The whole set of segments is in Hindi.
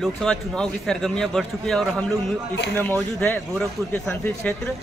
लोकसभा चुनाव की सरगर्मियां बढ़ चुकी है और हम लोग इस समय मौजूद है गोरखपुर के संसदीय क्षेत्र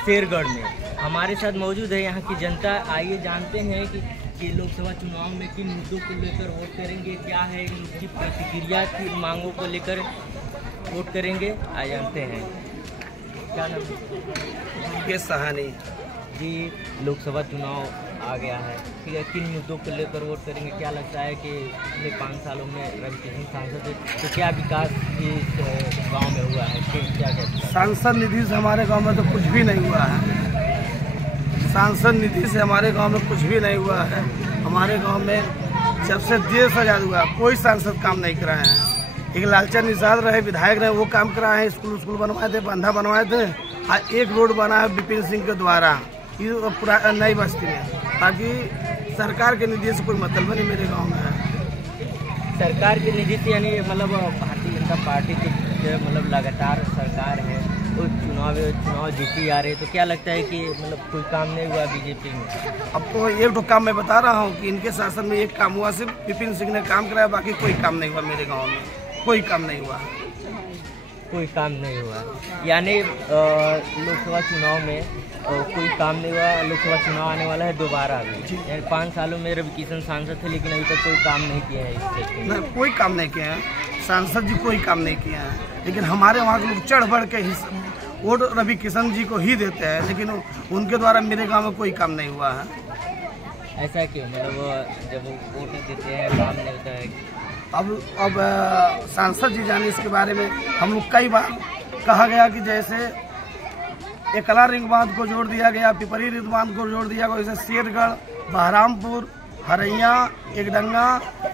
शेरगढ़ में। हमारे साथ मौजूद है यहाँ की जनता। आइए जानते हैं कि लोकसभा चुनाव में किन मुद्दों को लेकर वोट करेंगे, क्या है इनकी प्रतिक्रिया की मांगों को लेकर वोट करेंगे। आइए जानते हैं। क्या नाम है? मुकेश सहानी जी, लोकसभा चुनाव आ गया है, ठीक है, किन मुद्दों को लेकर वोट करेंगे? क्या लगता है कि पिछले 5 सालों में रवि किशन सांसद है तो क्या विकास इस गांव में हुआ है? क्या कहते हैं? सांसद निधि से हमारे गांव में तो कुछ भी नहीं हुआ है। सांसद निधि से हमारे गांव में कुछ भी नहीं हुआ है। हमारे गांव में जब से देश आजाद हुआ कोई सांसद काम नहीं कराए हैं। एक लालचंद निषाद रहे, विधायक रहे, वो काम कराए हैं। स्कूल बनवाए थे, बंधा बनवाए थे। आज एक रोड बना है विपिन सिंह के द्वारा पूरा नई बस्ती में। बाकी सरकार के निधि से कोई मतलब नहीं मेरे गांव में है। सरकार के निधि से यानी मतलब भारतीय जनता पार्टी की मतलब लगातार सरकार है, तो चुनाव जीती आ रही है, तो क्या लगता है कि मतलब कोई काम नहीं हुआ बीजेपी में? अब तो एक तो काम मैं बता रहा हूँ कि इनके शासन में एक काम हुआ, सिर्फ विपिन सिंह ने काम कराया, बाकी कोई काम नहीं हुआ मेरे गाँव में। कोई काम नहीं हुआ, कोई काम नहीं हुआ। यानी लोकसभा चुनाव में कोई काम नहीं हुआ। लोकसभा चुनाव आने वाला है दोबारा भी, यानी 5 सालों में रवि किशन सांसद थे लेकिन अभी तक कोई काम नहीं किया है इस क्षेत्र में। कोई काम नहीं किया है सांसद जी, कोई काम नहीं किया है। लेकिन हमारे वहाँ के लोग चढ़ बढ़ के वोट रवि किशन जी को ही देते हैं, लेकिन उनके द्वारा मेरे गाँव में कोई काम नहीं हुआ है। ऐसा क्यों? मतलब जब वो वोट देते हैं काम नहीं होता है। अब सांसद जी जाने इसके बारे में हम लोग कई बार कहा गया कि जैसे एकला रिंग बांध को जोड़ दिया गया, पिपरी रिंग बांध को जोड़ दिया गया, जैसे शेरगढ़, बहरामपुर, हरैया, एकडंगा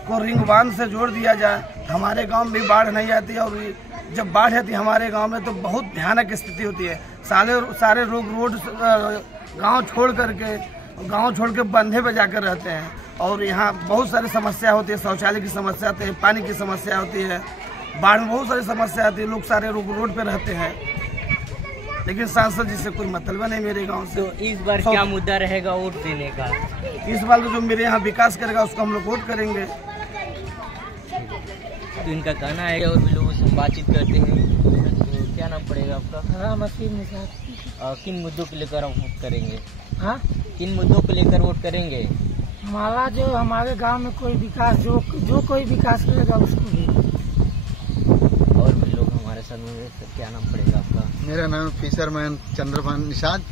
को रिंग बांध से जोड़ दिया जाए। हमारे गांव में बाढ़ नहीं आती और जब बाढ़ आती है हमारे गांव में तो बहुत भयानक स्थिति होती है। सारे लोग रोड गांव छोड़ के बंधे पे जाकर रहते हैं और यहाँ बहुत सारी समस्या होती है। शौचालय की समस्या होती है, पानी की समस्या होती है, बाढ़ में बहुत सारी समस्या आती है। लोग सारे रोड पे रहते हैं, लेकिन सांसद जी से कोई मतलब नहीं मेरे गांव से। तो इस बार क्या मुद्दा रहेगा वोट देने का? इस बार तो जो मेरे यहाँ विकास करेगा उसको हम लोग वोट करेंगे। तो इनका कहना है और भी लोगों से बातचीत करते हैं। तो क्या नाम पड़ेगा आपका? किन मुद्दों को लेकर हम वोट करेंगे? हाँ, किन मुद्दों को लेकर वोट करेंगे? हमारा जो हमारे गांव में कोई विकास जो कोई विकास करेगा उसको भी। और भी लोग हमारे साथ में। क्या नाम पड़ेगा आपका? मेरा नाम फिशरमैन चंद्रभान निषाद।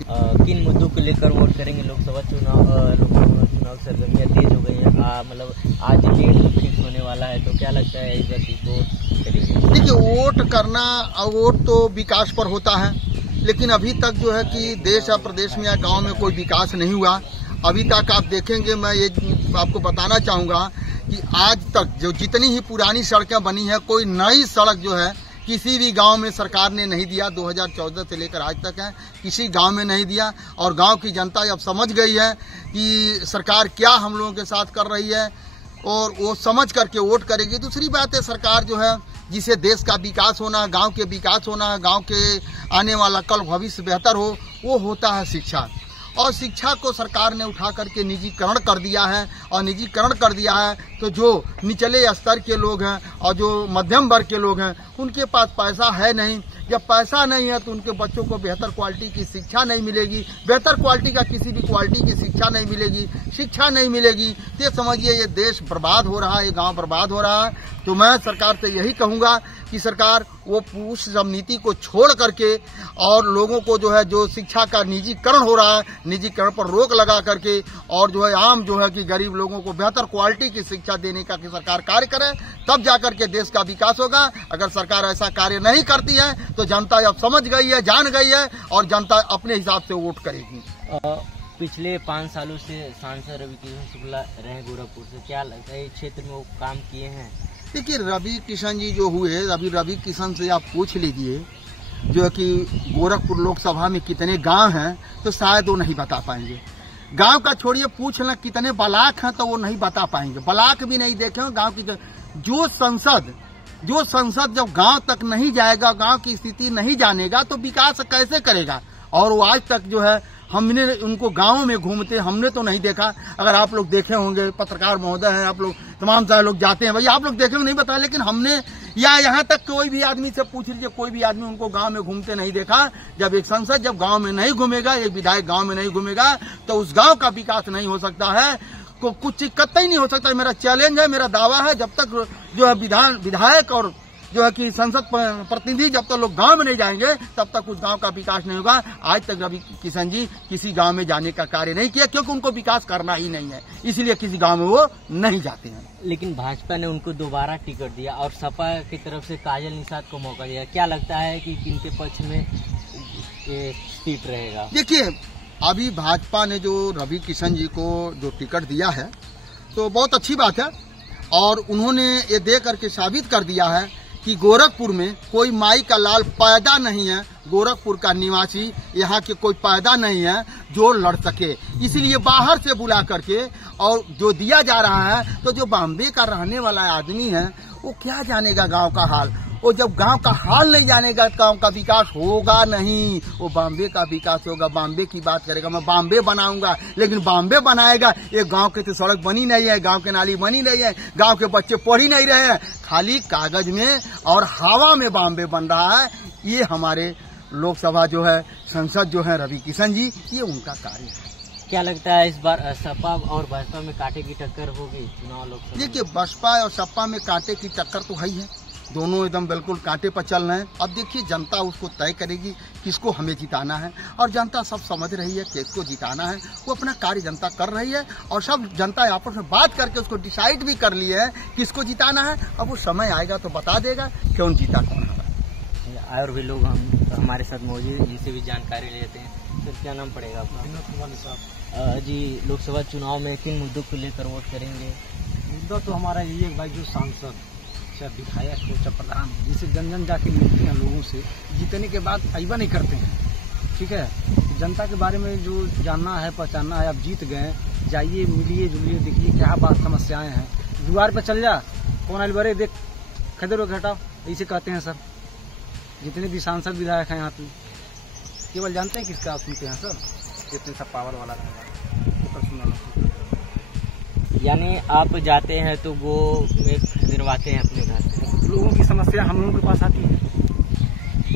किन मुद्दों को लेकर वोट करेंगे? लोकसभा चुनाव सरगर्मियाँ तेज हो गई है, मतलब आज डेट फिक्स होने वाला है, तो क्या लगता है इस बार वोट करेंगे? देखिए, वोट करना और वोट तो विकास पर होता है, लेकिन अभी तक जो है कि देश या प्रदेश में या गांव में कोई विकास नहीं हुआ अभी तक। आप देखेंगे, मैं ये आपको बताना चाहूँगा कि आज तक जो जितनी ही पुरानी सड़कें बनी है, कोई नई सड़क जो है किसी भी गांव में सरकार ने नहीं दिया। 2014 से लेकर आज तक है, किसी गांव में नहीं दिया। और गांव की जनता अब समझ गई है कि सरकार क्या हम लोगों के साथ कर रही है और वो समझ करके वोट करेगी। दूसरी बात है, सरकार जो है जिसे देश का विकास होना है, गांव के विकास होना है, गांव के आने वाला कल भविष्य बेहतर हो, वो होता है शिक्षा। और शिक्षा को सरकार ने उठा करके निजीकरण कर दिया है। और निजीकरण कर दिया है तो जो निचले स्तर के लोग हैं और जो मध्यम वर्ग के लोग हैं उनके पास पैसा है नहीं। जब पैसा नहीं है तो उनके बच्चों को बेहतर क्वालिटी की शिक्षा नहीं मिलेगी, बेहतर क्वालिटी का किसी भी क्वालिटी की शिक्षा नहीं मिलेगी, शिक्षा नहीं मिलेगी तो समझिए ये देश बर्बाद हो रहा है, ये गांव बर्बाद हो रहा है। तो मैं सरकार से यही कहूंगा कि सरकार वो उस सब नीति को छोड़ करके और लोगों को जो है जो शिक्षा का निजीकरण हो रहा है, निजीकरण पर रोक लगा करके और जो है आम जो है कि गरीब लोगों को बेहतर क्वालिटी की शिक्षा देने का कि सरकार कार्य करे, तब जाकर के देश का विकास होगा। अगर सरकार ऐसा कार्य नहीं करती है तो जनता अब समझ गई है, जान गई है और जनता अपने हिसाब से वोट करेगी। पिछले 5 सालों से सांसद रवि किशन शुक्ला रहे गोरखपुर से, क्या लगता है इस क्षेत्र में वो काम किए हैं? देखिए, रवि किशन जी जो हुए, अभी रवि किशन से आप पूछ लीजिए जो है कि गोरखपुर लोकसभा में कितने गांव हैं तो शायद वो नहीं बता पाएंगे। गांव का छोड़िए, पूछ लें कितने ब्लॉक हैं तो वो नहीं बता पाएंगे। ब्लॉक भी नहीं देखे गांव की। जो संसद जब गांव तक नहीं जाएगा, गांव की स्थिति नहीं जानेगा तो विकास कैसे करेगा? और वो आज तक जो है हमने उनको गाँव में घूमते हमने तो नहीं देखा। अगर आप लोग देखे होंगे, पत्रकार महोदय हैं, आप लोग तमाम सारे लोग जाते हैं, भैया आप लोग देखे नहीं बताया, लेकिन हमने या यहाँ तक कोई भी आदमी से पूछ लीजिए, कोई भी आदमी उनको गांव में घूमते नहीं देखा। जब एक सांसद जब गांव में नहीं घूमेगा, एक विधायक गांव में नहीं घूमेगा, तो उस गांव का विकास नहीं हो सकता है, को कुछ कतई नहीं हो सकता। मेरा चैलेंज है, मेरा दावा है, जब तक जो है विधायक और जो है कि संसद प्रतिनिधि जब तक लोग गांव में नहीं जाएंगे, तब तक उस गांव का विकास नहीं होगा। आज तक रवि किशन जी किसी गांव में जाने का कार्य नहीं किया, क्योंकि उनको विकास करना ही नहीं है, इसलिए किसी गांव में वो नहीं जाते हैं। लेकिन भाजपा ने उनको दोबारा टिकट दिया और सपा की तरफ से काजल निषाद को मौका दिया। क्या लगता है कि किनके पक्ष में ये सीट रहेगा? देखिए, अभी भाजपा ने जो रवि किशन जी को जो टिकट दिया है तो बहुत अच्छी बात है, और उन्होंने ये दे करके साबित कर दिया है कि गोरखपुर में कोई माई का लाल पैदा नहीं है, गोरखपुर का निवासी यहाँ के कोई पैदा नहीं है जो लड़ सके। इसलिए बाहर से बुला करके और जो दिया जा रहा है, तो जो बॉम्बे का रहने वाला आदमी है वो क्या जानेगा गांव का हाल। वो जब गांव का हाल नहीं जानेगा, गांव का विकास होगा नहीं, वो बॉम्बे का विकास होगा। बॉम्बे की बात करेगा, मैं बॉम्बे बनाऊंगा, लेकिन बॉम्बे बनाएगा, एक गांव के तो सड़क बनी नहीं है, गांव के नाली बनी नहीं है, गांव के बच्चे पढ़ ही नहीं रहे हैं, खाली कागज में और हवा में बॉम्बे बन रहा है। ये हमारे लोकसभा जो है, संसद जो है रवि किशन जी, ये उनका कार्य है। क्या लगता है इस बार सपा और भाजपा में कांटे की टक्कर होगी चुनाव लोकसभा? देखिए, बसपा और सपा में कांटे की टक्कर तो है ही है, दोनों एकदम बिल्कुल कांटे पर चल रहे हैं। अब देखिए, जनता उसको तय करेगी किसको हमें जिताना है, और जनता सब समझ रही है किसको जिताना है। वो अपना कार्य जनता कर रही है, और सब जनता आपस में बात करके उसको डिसाइड भी कर लिए है किसको जिताना है। अब वो समय आएगा तो बता देगा कौन जीता कौन हारा। और भी लोग हमारे साथ मौजूद हैं, जिनसे भी जानकारी लेते हैं। सर, क्या नाम पड़ेगा आपका? विनोद कुमार साहब जी, लोकसभा चुनाव में किन मुद्दों को लेकर वोट करेंगे? मुद्दा तो हमारा यही है भाई, जो सांसद चाहे विधायक हो चाहे प्रधान, जिसे जन जन जाके मिलते हैं लोगों से, जीतने के बाद अइबा नहीं करते हैं। ठीक है, जनता के बारे में जो जानना है, पहचानना है, आप जीत गए, जाइए, मिलिए जुलिए, देखिए क्या बात समस्याएं हैं। द्वार पर चल जा, कौन आइल बरे, देख खदे रोक हटाओ, ऐसे कहते हैं सर। जितने भी सांसद विधायक हैं यहाँ पे, केवल जानते हैं किसका सुनते हैं सर, जितने सब पावर वाला रहेगा। यानी आप जाते हैं तो वो गिरवाते हैं अपने घर से। लोगों की समस्या हम लोगों के पास आती है,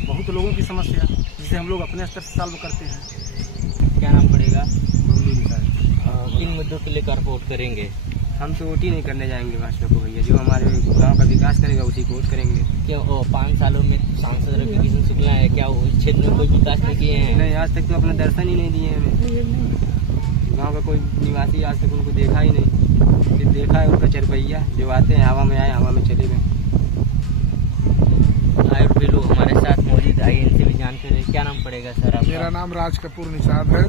बहुत लोगों की समस्या, जिसे हम लोग अपने स्तर से सॉल्व करते हैं। क्या नाम पड़ेगा? सर, किन मुद्दों को लेकर वोट करेंगे? हम तो वोट ही नहीं करने जाएंगे भाजपा को भैया, जो हमारे गांव का विकास करेगा उसी को वोट करेंगे। क्या 5 सालों में सांसद रवि किशन शुक्ला है, क्या वो इस क्षेत्र में कोई विकास नहीं किए हैं? नहीं, आज तक तो अपना दर्शन ही नहीं दिए हमें। गांव का कोई निवासी आज तक उनको देखा ही नहीं। फिर देखा है उनका चरपैया, जो आते हैं हवा में आए, हवा में चले गए। और भी लोग हमारे साथ मौजूद, आइए इनसे भी जानते हैं। क्या नाम पड़ेगा सर आपका? मेरा नाम राज कपूर निषाद है।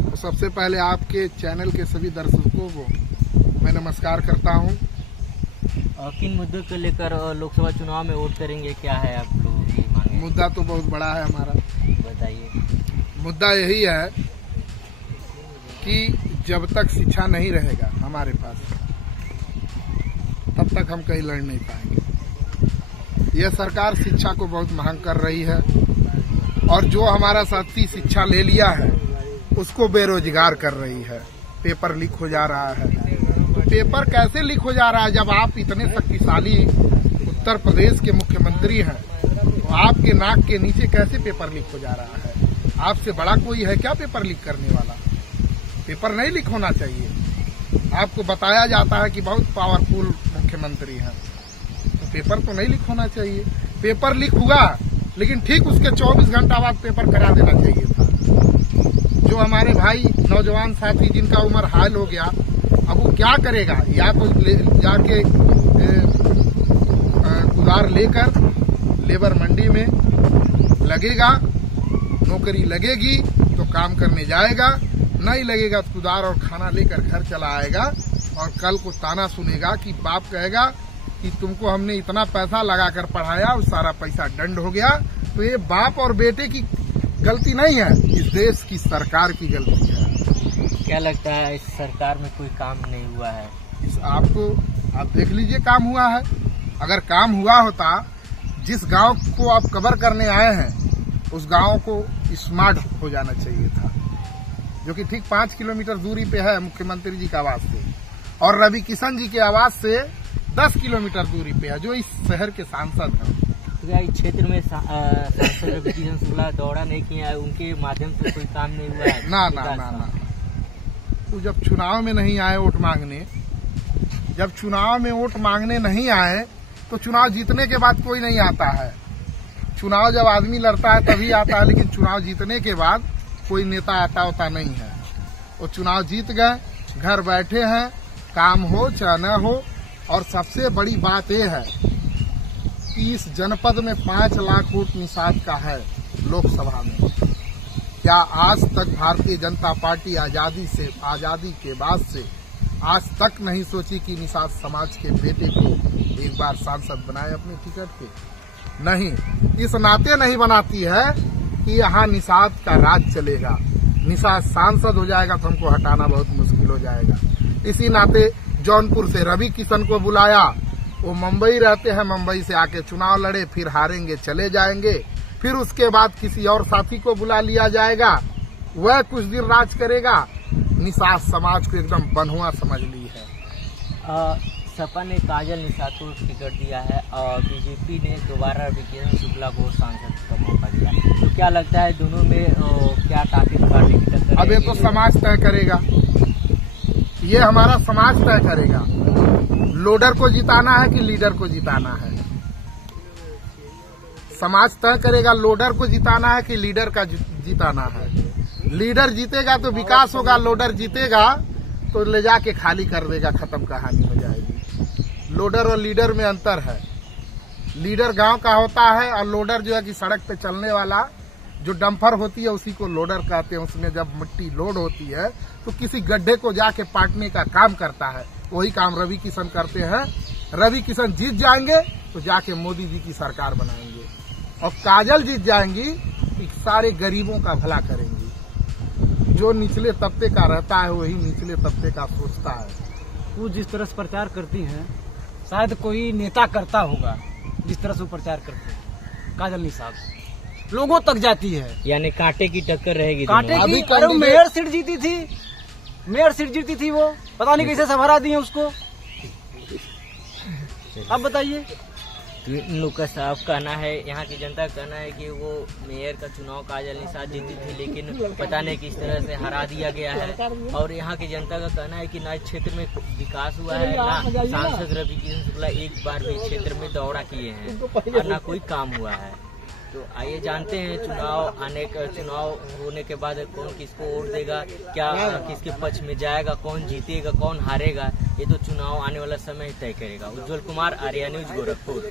तो सबसे पहले आपके चैनल के सभी दर्शकों को मैं नमस्कार करता हूं। किन मुद्दों को लेकर लोकसभा चुनाव में वोट करेंगे, क्या है आप लोगों की मांग? मुद्दा तो बहुत बड़ा है हमारा। बताइए। मुद्दा यही है कि जब तक शिक्षा नहीं रहेगा हमारे पास, तब तक हम कहीं लड़ नहीं पाएंगे। यह सरकार शिक्षा को बहुत महंग कर रही है, और जो हमारा साथी शिक्षा ले लिया है उसको बेरोजगार कर रही है। पेपर लीक हो जा रहा है। तो पेपर कैसे लीक हो जा रहा है? जब आप इतने शक्तिशाली उत्तर प्रदेश के मुख्यमंत्री हैं, तो आपके नाक के नीचे कैसे पेपर लीक हो जा रहा है? आपसे बड़ा कोई है क्या पेपर लीक करने वाला? पेपर नहीं लीक होना चाहिए। आपको बताया जाता है कि बहुत पावरफुल मुख्यमंत्री हैं, तो पेपर तो नहीं लीक होना चाहिए। पेपर लीक हुआ, लेकिन ठीक उसके 24 घंटा बाद पेपर करा देना चाहिए था। जो हमारे भाई नौजवान साथी जिनका उम्र हायल हो गया, अब वो क्या करेगा? या तो जाके कुदार लेकर लेबर मंडी में लगेगा, नौकरी लगेगी तो काम करने जाएगा, नहीं लगेगा तो कुदार और खाना लेकर घर चला आएगा, और कल को ताना सुनेगा कि बाप कहेगा कि तुमको हमने इतना पैसा लगाकर पढ़ाया और सारा पैसा दंड हो गया। तो ये बाप और बेटे की गलती नहीं है, इस देश की सरकार की गलती है। क्या लगता है इस सरकार में कोई काम नहीं हुआ है? आप देख लीजिए काम हुआ है। अगर काम हुआ होता, जिस गांव को आप कवर करने आए हैं उस गांव को स्मार्ट हो जाना चाहिए था। जो कि ठीक 5 किलोमीटर दूरी पे है मुख्यमंत्री जी के आवास से, और रवि किशन जी के आवास से 10 किलोमीटर दूरी पे है, जो इस शहर के सांसद हैं। क्या इस क्षेत्र में सांसद रवि किशन शुक्ला दौरा नहीं किया है, उनके माध्यम से कोई काम नहीं हुआ है? ना। तो जब चुनाव में नहीं आए वोट मांगने, जब चुनाव में वोट मांगने नहीं आए तो चुनाव जीतने के बाद कोई नहीं आता है। चुनाव जब आदमी लड़ता है तभी आता है, लेकिन चुनाव जीतने के बाद कोई नेता आता होता नहीं है। वो चुनाव जीत गए, घर बैठे हैं, काम हो चाहे न हो। और सबसे बड़ी बात यह है कि इस जनपद में 5 लाख वोट निषाद का है लोकसभा में। क्या आज तक भारतीय जनता पार्टी आजादी के बाद से आज तक नहीं सोची कि निषाद समाज के बेटे को एक बार सांसद बनाए अपने टिकट पे? नहीं, इस नाते नहीं बनाती है कि यहाँ निषाद का राज चलेगा, निषाद सांसद हो जाएगा तो हमको हटाना बहुत मुश्किल हो जाएगा। इसी नाते जौनपुर से रवि किशन को बुलाया, वो मुंबई रहते हैं, मुंबई से आके चुनाव लड़े, फिर हारेंगे चले जाएंगे, फिर उसके बाद किसी और साथी को बुला लिया जाएगा, वह कुछ दिन राज करेगा। निषाद समाज को एकदम बनहुआ समझ ली है। सपा ने काजल निषाद को टिकट दिया है और बीजेपी ने दोबारा रवि किशन शुक्ला को सांसद का मौका दिया, तो क्या लगता है दोनों में क्या टाटे की टक्कर? अब ये तो समाज तय करेगा, ये हमारा समाज तय करेगा। लोडर को जिताना है कि लीडर को जिताना है, समाज तय करेगा। लोडर को जिताना है कि लीडर का जिताना है। लीडर जीतेगा तो विकास होगा, लोडर जीतेगा तो ले जाके खाली कर देगा, खत्म कहानी हो जाएगी। लोडर और लीडर में अंतर है। लीडर गांव का होता है और लोडर जो है कि सड़क पे चलने वाला जो डंपर होती है उसी को लोडर कहते हैं। उसमें जब मिट्टी लोड होती है तो किसी गड्ढे को जाके पाटने का काम करता है, वही काम रवि किशन करते हैं। रवि किशन जीत जाएंगे तो जाके मोदी जी की सरकार बनाएंगे, और काजल जीत जाएंगी तो सारे गरीबों का भला करेंगी। जो निचले तबके का रहता है वही निचले तबके का सोचता है। वो जिस तरह से प्रचार करती हैं शायद कोई नेता करता होगा, जिस तरह से वो प्रचार करते हैं। काजल निषाद लोगों तक जाती है, यानी कांटे की टक्कर रहेगी। कांटे की। अरे मेयर सीट जीती थी वो, पता नहीं कैसे सब हरा दिए उसको। अब बताइए। इन लोग का साफ कहना है, यहाँ की जनता का कहना है कि वो मेयर का चुनाव काजल निषाद जीती थी, लेकिन पता नहीं किस तरह से हरा दिया गया है। और यहाँ की जनता का कहना है कि ना इस क्षेत्र में विकास हुआ है, ना सांसद रवि किशन शुक्ला एक बार भी क्षेत्र में दौरा किए हैं और ना कोई काम हुआ है। तो आइए जानते हैं चुनाव होने के बाद कौन किसको वोट देगा, क्या किसके पक्ष में जाएगा, कौन जीतेगा कौन हारेगा, ये तो चुनाव आने वाला समय तय करेगा। उज्जवल कुमार, आर्या न्यूज, गोरखपुर।